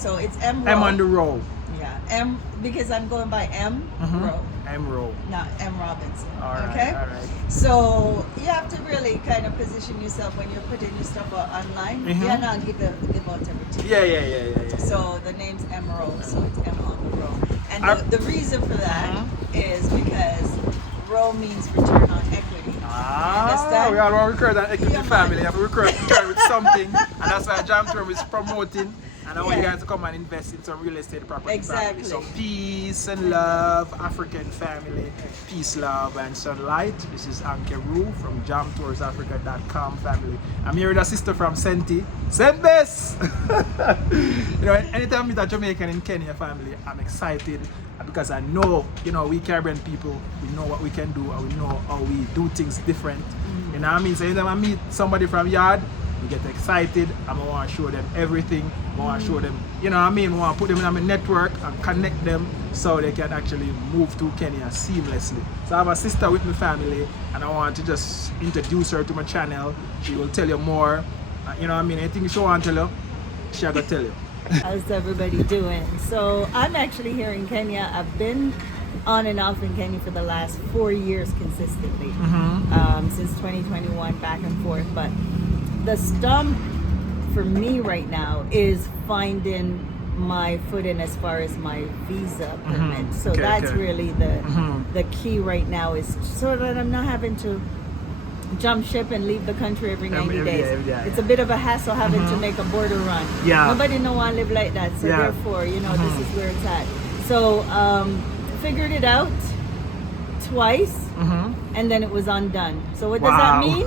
So it's M. M Rowe. on the row. Yeah, M, because I'm going by M. Rowe, M row. not M. Robinson. All right. Okay. All right. So you have to really kind of position yourself when you're putting your stuff online. You're not give out everything. Yeah. So the name's M. Rowe, so it's M on the row. And the reason for that is because row means return on equity. We all want to recruit an equity family. You have to recruit with something, and that's why Jam Tour is promoting. And I want you guys to come and invest in some real estate property. Exactly. So peace and love, African family, peace, love, and sunlight. This is Anke Roo from jamtoursafrica.com family. I'm here with a sister from Senti. Send this! You know, anytime I meet a Jamaican in Kenya family, I'm excited because I know, you know, we Caribbean people, we know what we can do and we know how we do things different. You know what I mean? So anytime I meet somebody from Yard, we get excited and I want to show them everything. I want to show them, you know what I mean? I want to put them in my network and connect them so they can actually move to Kenya seamlessly. So I have a sister with my family and I want to just introduce her to my channel. She will tell you more. You know what I mean? Anything she want to tell you, she'll go tell you. How's everybody doing? So I'm actually here in Kenya. I've been on and off in Kenya for the last 4 years consistently. Since 2021, back and forth. But the stump for me right now is finding my footing as far as my visa permit. So that's really the key right now, is so that I'm not having to jump ship and leave the country every 90 days. It's a bit of a hassle having to make a border run. Nobody know I live like that, so therefore, you know, this is where it's at. So figured it out twice, and then it was undone. So what does that mean?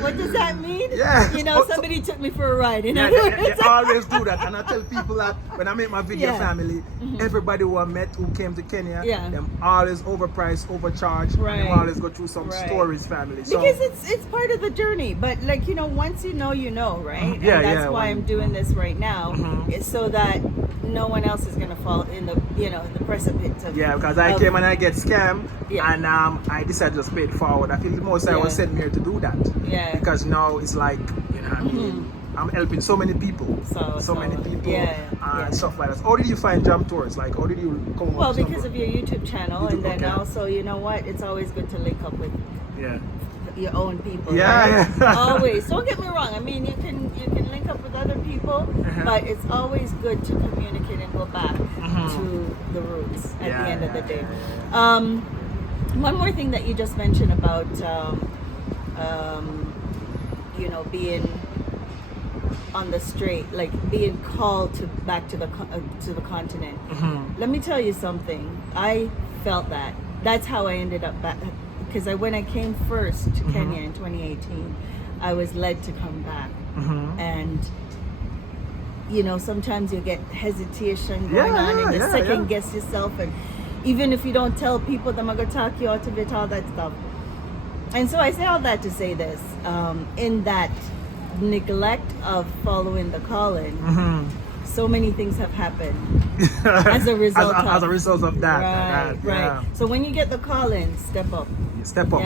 What does that mean? You know, somebody took me for a ride. You know? They always do that, and I tell people that when I make my video family, everybody who I met who came to Kenya, them always overpriced, overcharged, and them always go through some stories, family. So, because it's part of the journey, but like, you know, once you know, right? And that's why I'm doing this right now, is so that no one else is gonna fall in the, you know, in the precipice of, because I came and I get scammed, and I decided to just pay it forward. I feel the most I was sent me here to do that. Because now it's like, you know what I mean, I'm helping so many people, so many people, and stuff like that. How did you find Jam Tours? Like, how did you come? Well, because of your YouTube channel, and then also, you know what, it's always good to link up with your own people. Always. Don't get me wrong. I mean, you can link up with other people, but it's always good to communicate and go back to the roots at the end of the day. One more thing that you just mentioned about, you know, being on the straight, like being called back to the continent. Let me tell you something. I felt that. That's how I ended up back. Because when I came first to Kenya in 2018, I was led to come back. And, you know, sometimes you get hesitation going on and you second guess yourself. And even if you don't tell people, they're going to talk you out of it, all that stuff. And so I say all that to say this, in that neglect of following the calling, so many things have happened as a result of that. Right. So when you get the calling, step up. Step up.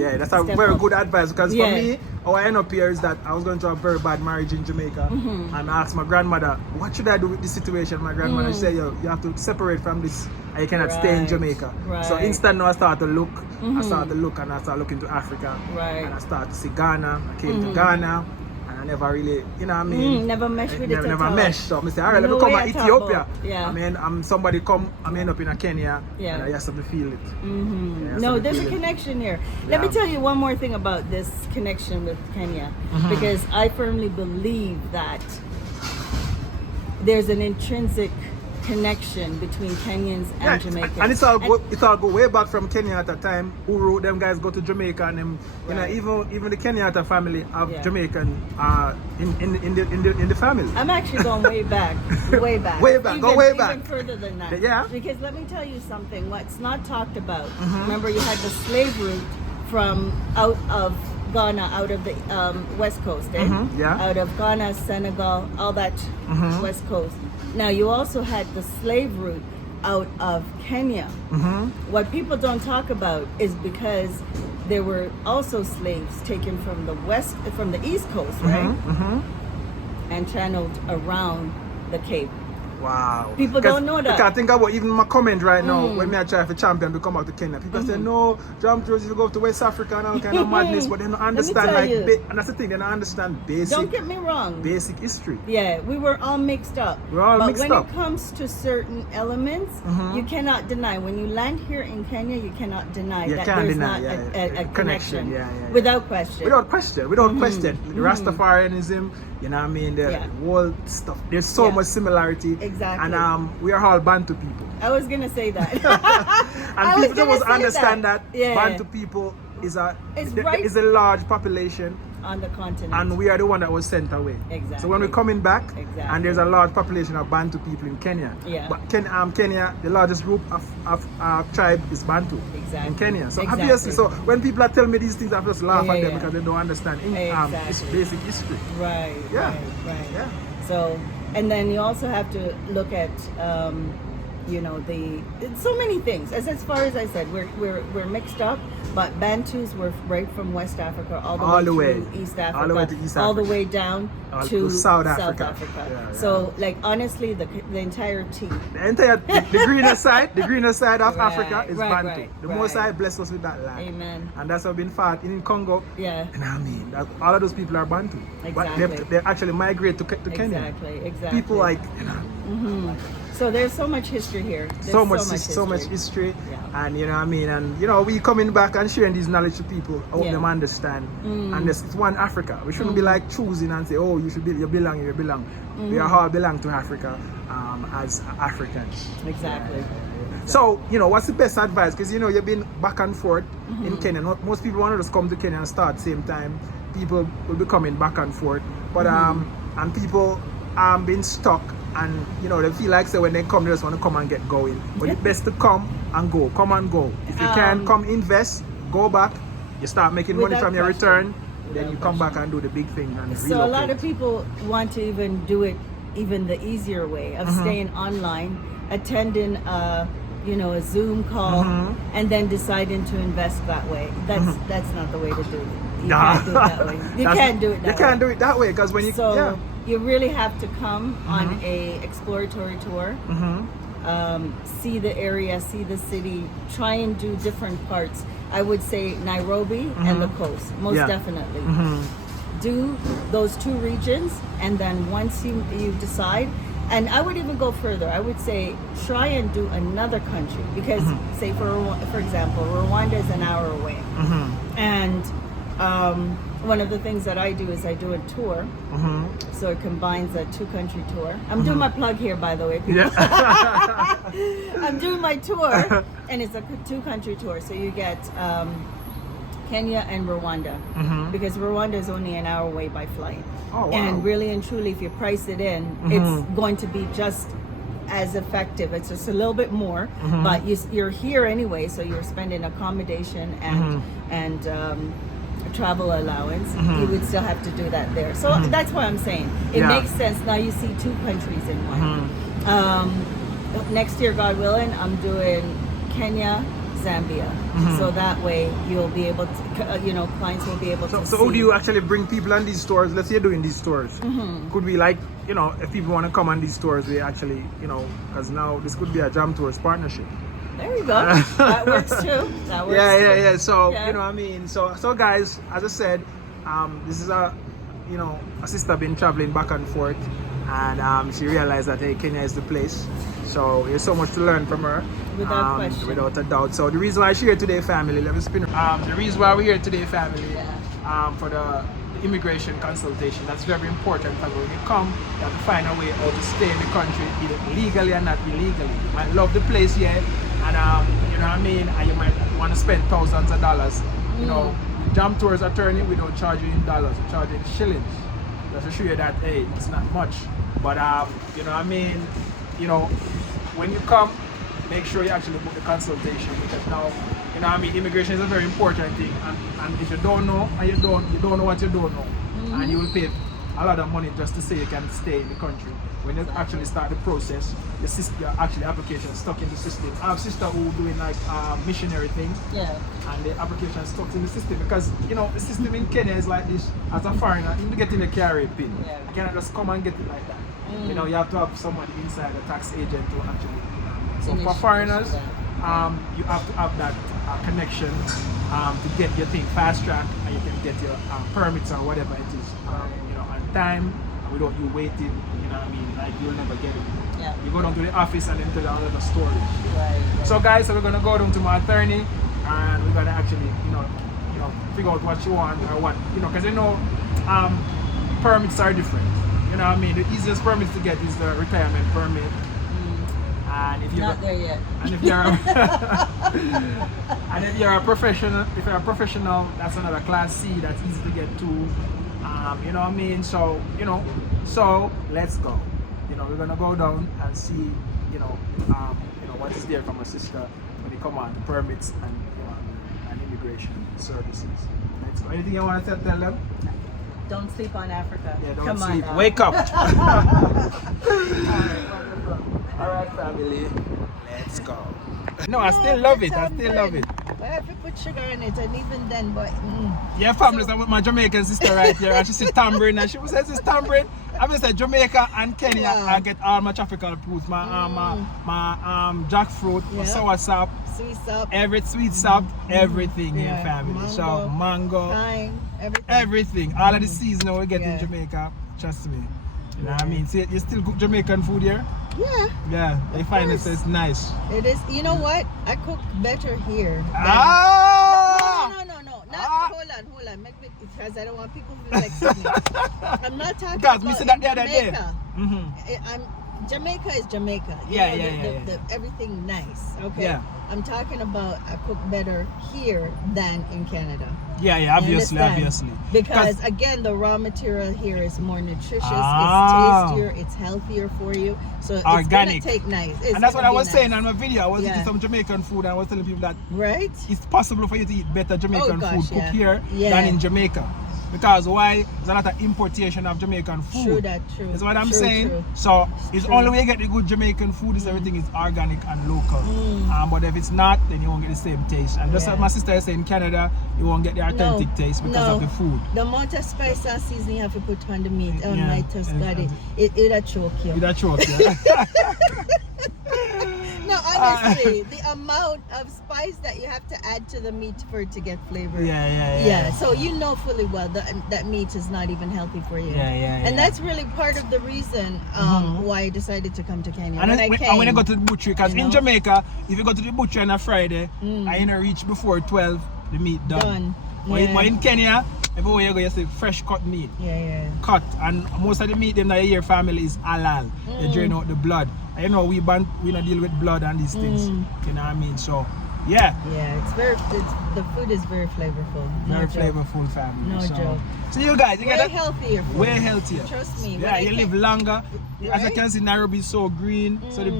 Yeah, that's a very good advice, because for me, how I end up here is that I was going to a very bad marriage in Jamaica, and I asked my grandmother, what should I do with this situation? My grandmother said, you have to separate from this, and you cannot stay in Jamaica. So instantly I started to look, and I started looking to Africa, and I started to see Ghana. I came to Ghana, and I never really, you know what I mean? Never meshed with it. Never meshed. So I say, all right, let me come to Ethiopia. I mean, somebody come, I end up in a Kenya, and I just have to feel it. No, there's a connection here. Let me tell you one more thing about this connection with Kenya, because I firmly believe that there's an intrinsic connection between Kenyans and Jamaicans. And it's all go way back from Kenya at the time. Who them guys go to Jamaica, and them, you know, even the Kenyatta family have Jamaican in the family. I'm actually going way back. Way back. Go way back. Even further than that. Because let me tell you something. What's not talked about. Remember, you had the slave route from out of Ghana, out of the west coast, out of Ghana, Senegal, all that west coast. Now you also had the slave route out of Kenya. What people don't talk about is because there were also slaves taken from the east coast, right? And channeled around the Cape. Wow. People don't know that. Because think about even my comment right now when me I try for champion to come out to Kenya. People say no, jump tours you go to West Africa and all kind of madness, but they don't understand and that's the thing, they don't understand basic. Don't get me wrong. Basic history. Yeah, we were all mixed up. But when it comes to certain elements, you cannot deny. When you land here in Kenya, you cannot deny that there's not a connection. Without question. Without question. Rastafarianism, you know what I mean? The whole stuff. There's so much similarity. Exactly. And we are all Bantu people. I was gonna say that. And people don't understand that Bantu people is a large population on the continent. And we are the one that was sent away. Exactly. So when we're coming back, and there's a large population of Bantu people in Kenya. Yeah. But Kenya, the largest group of tribe is Bantu in Kenya. So obviously, so when people are telling me these things, I just laugh at them because they don't understand it's basic history. Right. Yeah. Right. Yeah. So, and then you also have to look at so many things. As far as I said, we're mixed up, but Bantus were right from West Africa all the way to East Africa, all the way to East Africa, all the way down to South Africa. Yeah, so like honestly, the entire team, the greener side of Africa is Bantu. Right, the Most High blessed us with that land. Amen. And that's what been fought in Congo. Yeah. And I mean, all of those people are Bantu. Exactly. But they actually migrate to Kenya. Exactly. People like, So there's so much history here. So much history. Yeah. And you know what I mean, and we coming back and sharing this knowledge to people, I hope them understand. And it's one Africa. We shouldn't be like choosing and say, oh, you belong. We are all belong to Africa as Africans. Exactly. So, what's the best advice? Because you've been back and forth in Kenya. Most people want to just come to Kenya and start same time. People will be coming back and forth. But and people been stuck. And they feel like when they come, they just want to come and get going. But it's best to come and go. Come and go. If you can come invest, go back, you start making money from your return, then you come back and do the big thing and relocate. So a lot of people want to even do it even the easier way of staying online, attending a Zoom call, and then deciding to invest that way. That's not the way to do it. You can't do it that way. You can't do it that way. You can't do it that way because when you you really have to come on a exploratory tour, see the area, see the city, try and do different parts. I would say Nairobi and the coast, most definitely. Do those two regions, and then once you decide, and I would even go further. I would say try and do another country because, say for example, Rwanda is an hour away, and one of the things that I do is I do a tour, so it combines a 2-country tour. I'm doing my plug here, by the way. I'm doing my tour, and it's a 2-country tour. So you get Kenya and Rwanda, because Rwanda is only an hour away by flight. Oh, wow. And really and truly, if you price it in, it's going to be just as effective. It's just a little bit more, but you're here anyway, so you're spending accommodation and travel allowance. You would still have to do that there. So that's why I'm saying it makes sense. Now you see 2 countries in one. Next year, God willing, I'm doing Kenya, Zambia. So that way you'll be able to, clients will be able to see. So how do you actually bring people on these tours? Let's say you're doing these tours. Could we if people want to come on these tours, we actually, because now this could be a Jam Tours partnership. There you go. That works too. That works yeah. So you know what I mean. So guys, as I said, this is a sister been traveling back and forth, and she realized that Kenya is the place. So there's so much to learn from her. Without question. Without a doubt. So the reason why she's here today, family, let me spin. The reason why we're here today, family, for the immigration consultation. That's very important because when you come, you have to find a way how to stay in the country, either legally or not illegally. You might love the place here, and you know what I mean, and you might want to spend thousands of dollars. Jam Tours attorney, we don't charge you in dollars, we charge you in shillings. Just to show you that it's not much. But you know what I mean, when you come, make sure you actually book the consultation, because now, immigration is a very important thing, and if you don't know, and you don't know what you don't know, and you will pay a lot of money just to say you can stay in the country. When you actually start the process, your application is stuck in the system. I have sister who doing like missionary thing, and the application is stuck in the system because the system in Kenya is like this. As a foreigner, you get in the carrier pin. You cannot just come and get it like that. You know, you have to have someone inside the tax agent to actually, so Finish for foreigners, that. you have to have that connection to get your thing fast track, and you can get your permits or whatever it is, you know, on time, without you waiting. You know what I mean? Like you'll never get it. Yeah. You go down to the office and then to the other storage. Right. So guys, so we're gonna go down to my attorney, and we're gonna actually, you know, figure out what you want or what, you know, because you know, permits are different. You know what I mean? The easiest permits to get is the retirement permit. And if you're Not there yet. And if you're and if you're a professional, that's another class C that's easy to get to. You know what I mean? So, you know, so let's go. You know, we're gonna go down and see, you know, what is there from my sister when they come on permits and, you know, and immigration services. Let's go. Anything you want to tell them? Don't sleep on Africa. Yeah, don't Come sleep. on now. Wake up. All right, family. Let's go. No, I still love it. I still love it. I have to put sugar in it, and even then, but Yeah, family. So, I'm with my Jamaican sister right here, and she said tambourine, and she says it's tambourine. I mean, said Jamaica and Kenya. Wow. I get all my tropical fruits, my jackfruit, my sour sap, sweet sap, sweet sap, everything here, family. Mango, So mango, thyme, everything. All of the seasonal we get in Jamaica. Trust me. You know what I mean? See, you still cook Jamaican food here? Yeah. Yeah, they find it says nice. It is. You know what? I cook better here. Ah! No. Not hold on. Make it because I don't want people to vex me. I'm not talking Because about we said that the other day. Jamaica. Jamaica is Jamaica. You Yeah, know, the everything nice. Okay. Yeah. I'm talking about I cook better here than in Canada. Yeah, obviously. Because again, the raw material here is more nutritious, Ah. it's tastier, it's healthier for you. So it's Organic. gonna take nice. And that's what I was saying on my video. I was eating some Jamaican food, and I was telling people that right? it's possible for you to eat better Jamaican food cooked here Yeah. than in Jamaica. Because why? There's a lot of importation of Jamaican food. True. That's what I'm True, saying. true. So it's only way you get the good Jamaican food is everything is organic and local. But if it's not, then you won't get the same taste. And just like my sister said, in Canada, you won't get the authentic taste because of the food. The amount of spice and seasoning you have to put on the meat, on Yeah. my toast, got it'll choke you. It'll choke you. No, honestly, the amount of spice that you have to add to the meat for it to get flavor. Yeah. So you know fully well that meat is not even healthy for you. And that's really part of the reason why I decided to come to Kenya. And when I go to the butchery, because in Jamaica, if you go to the butchery on a Friday, I reach before 12, the meat done. But in Kenya, everywhere you go, you see fresh cut meat. Cut. And most of the meat in the here family is halal. They drain out the blood. And you know, we don't deal with blood and these things. You know what I mean? So, yeah. The food is very flavorful. Very flavorful, family. No joke. So you guys, you way healthier. Way healthier. Trust me. Yeah, you live longer. Right? As I can see, Nairobi is so green. So the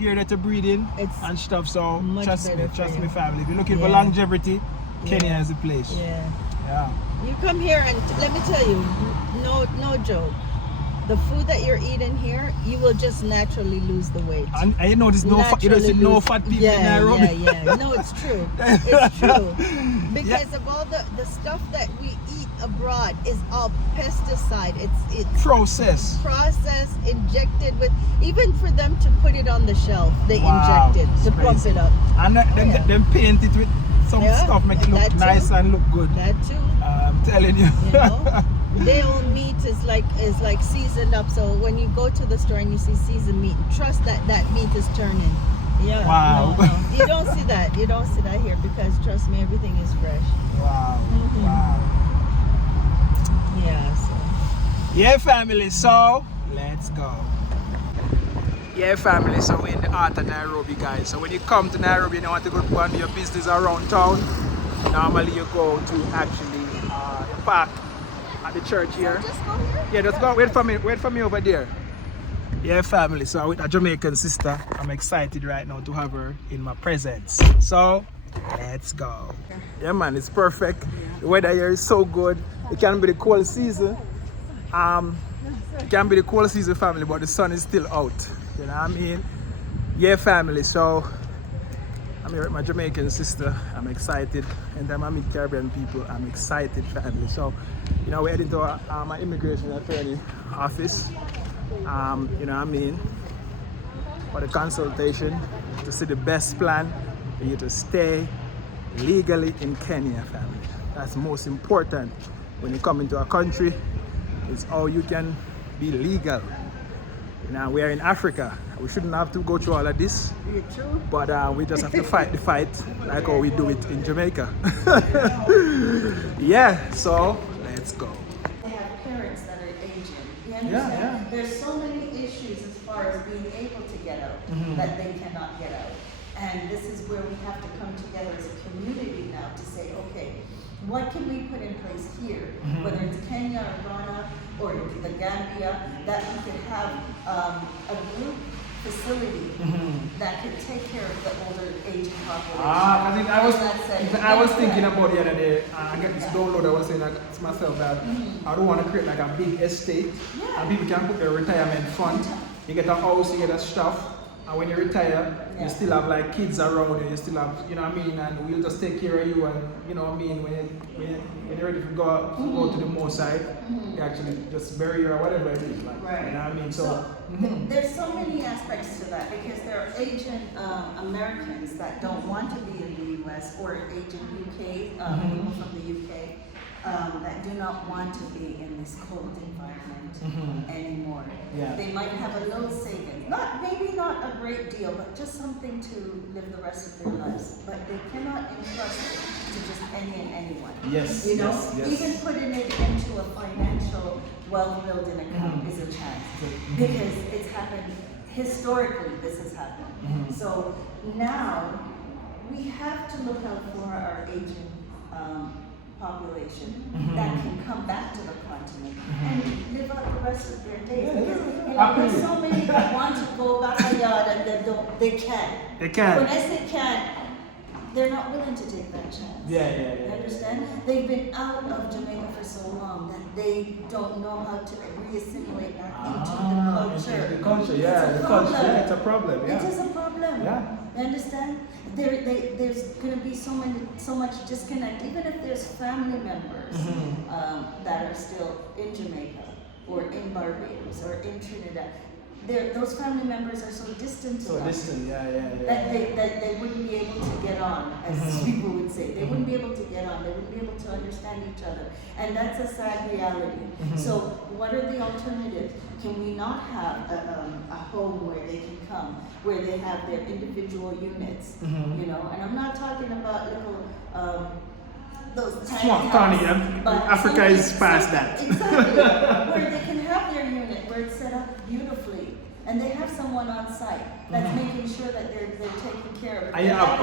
air that you breathe in and stuff. So trust me, family. If you're looking for longevity, Kenya is the place. Yeah. You come here and let me tell you, no joke. The food that you're eating here, you will just naturally lose the weight. And you know there's no fat, you don't see no fat people in Nairobi. Yeah. No, it's true. It's true. Because of all the stuff that we eat abroad is all pesticide. It's processed, injected with, even for them to put it on the shelf, they inject it to pump it up. And then paint it with some stuff, make it look nice and look good. That too. I'm telling you. You know? Their own meat is like seasoned up. So when you go to the store and you see seasoned meat, trust that meat is turning. Yeah. Wow. No. You don't see that. You don't see that here because trust me, everything is fresh. Wow. Wow. Yeah. So. Yeah, family. So let's go. Yeah, family. So we're in the heart of Nairobi, guys. So when you come to Nairobi and you want to go and do your business around town, normally you go to actually park at the church here. So just go here? Yeah, just go. Wait for me over there. Yeah, family. So with a Jamaican sister, I'm excited right now to have her in my presence. So let's go. Yeah, man, it's perfect. The weather here is so good. It can be the cold season. It can be the cold season, family, but the sun is still out. You know what I mean? Yeah, family. So I'm here with my Jamaican sister. I'm excited. Anytime I meet Caribbean people, I'm excited, family. So, you know, we're heading to my immigration attorney office. you know what I mean, for the consultation to see the best plan for you to stay legally in Kenya, family. That's most important when you come into a country, is how you can be legal. Now we are in Africa. We shouldn't have to go through all of this, but we just have to fight the fight like how we do it in Jamaica. Yeah, so let's go. They have parents that are aging. You understand? Yeah. There's so many issues as far as being able to get out that they cannot get out. And this is where we have to come together as a community now to say, okay, what can we put in place here, whether it's Kenya or Ghana or the Gambia, that we could have a group facility that could take care of the older aging population. I was thinking about the other day, I got this download, I was saying like, to myself that I don't want to create like a big estate, and people can put their retirement fund. You get a house, you get a stuff, and when you retire, you still have like kids around you, you still have, you know what I mean, and we'll just take care of you, and you know what I mean, when you're ready to go to the more side, you actually just bury you or whatever it is, like, you know what I mean, so there's so many aspects to that, because there are Asian Americans that don't want to be in the US, or Asian UK, people from the UK, that do not want to be in this cold environment anymore. They might have a little savings, maybe not a great deal, but just something to live the rest of their lives. But they cannot entrust it to just any and anyone. Yes, you know, yes. even putting it into a financial wealth building account is a chance, because it's happened historically. This has happened. So now we have to look out for our aging population that can come back to the continent and live out the rest of their days. Because you know, there's so many that want to go backyard and they can't. They can't. When I say can't, they're not willing to take that chance. You understand? They've been out of Jamaica for so long that they don't know how to reassimilate back into the culture. It's a problem. It is a problem. You understand? There's going to be so much disconnect, even if there's family members that are still in Jamaica or in Barbados or in Trinidad. Those family members are so distant to us that they wouldn't be able to get on, as people would say. They wouldn't be able to get on. They wouldn't be able to understand each other, and that's a sad reality. So, what are the alternatives? Can we not have a home where they can come, where they have their individual units? You know, and I'm not talking about little. Those tiny houses, but Africa is past that. Exactly, where they can have their unit, where it's set up beautifully, and they have someone on site that's making sure that they're taken care of. I have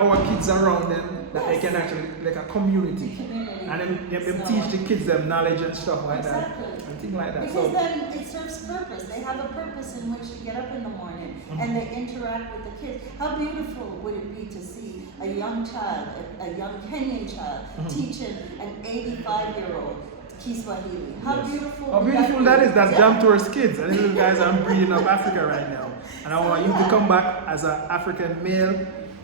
our kids around them that they can actually, like a community. And then they teach the kids them knowledge and stuff like that. And things like that. Because then it serves purpose. They have a purpose in which to get up in the morning and they interact with the kids. How beautiful would it be to see a young child, a young Kenyan child, teaching an 85-year-old Kiswahili? How beautiful! How beautiful that is. That's Jam Tour's kids. And these guys are breeding up Africa right now. And I want you to come back as an African male.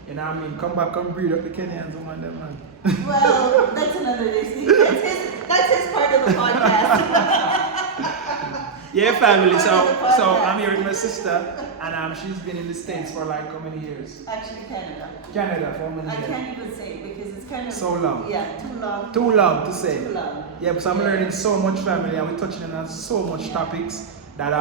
You know what I mean? Come back, come breed up the Kenyans and one them, man. Well, that's another thing. That's his part of the podcast. Family. So I'm here with my sister, and she's been in the States for like how many years? Actually, Canada. Canada for how many years? I can't even say because it's kind of so long. Yeah, too long. Too long to say. Too long. Yeah, because I'm learning so much, family, and we're touching on so much topics that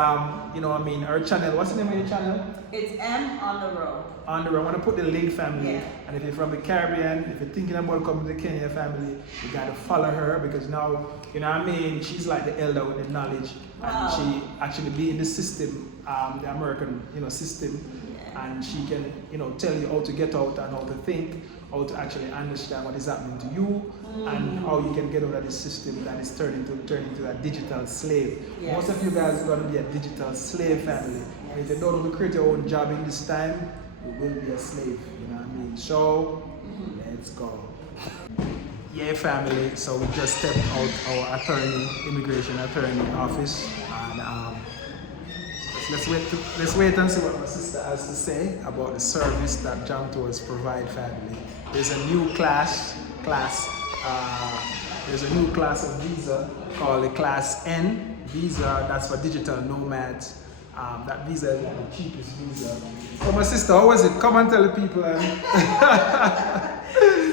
you know what I mean. Our channel. What's the name of your channel? It's M on the Road. On the road. I want to put the link, family. And if you're from the Caribbean, if you're thinking about coming to the Kenya, family, you got to follow her, because now, you know what I mean, she's like the elder with the knowledge. And she actually be in the system, the American, system. And she can, tell you how to get out and how to think, how to actually understand what is happening to you, and how you can get out of this system that is turning into a digital slave. Most of you guys are going to be a digital slave, family. And if you don't want to create your own job in this time, you will be a slave, you know what I mean? So, let's go. Yeah, family, so we just stepped out our immigration attorney office, and let's wait and see what my sister has to say about the service that Jam Tours provide, family. There's a new class there's a new class of visa called the Class N visa. That's for digital nomads. That visa is like the cheapest visa. So my sister, how was it? Come and tell the people.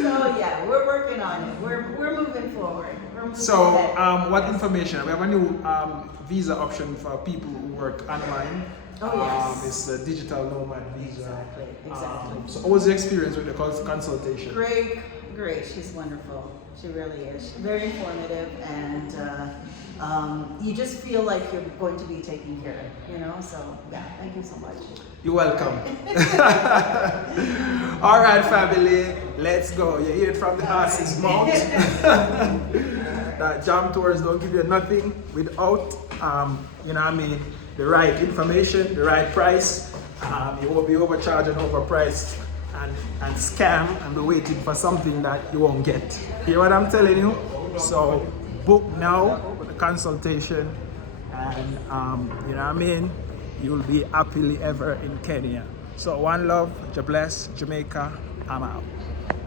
So yeah, we're working on it. We're moving forward. So what information? We have a new visa option for people who work online. Oh yes. It's the digital nomad visa. Exactly. So what was the experience with the consultation? Great. She's wonderful. She really is. Very informative, and you just feel like you're going to be taken care of, you know? So yeah, thank you so much. You're welcome. All right, family, let's go. You hear it from the horse's mouth. That Jam Tours don't give you nothing without, you know what I mean, the right information, the right price. You won't be overcharged and overpriced and scam and be waiting for something that you won't get. Hear what I'm telling you? So book now for the consultation, and you know what I mean, you'll be happily ever in Kenya. So one love, God bless, Jamaica, I'm out.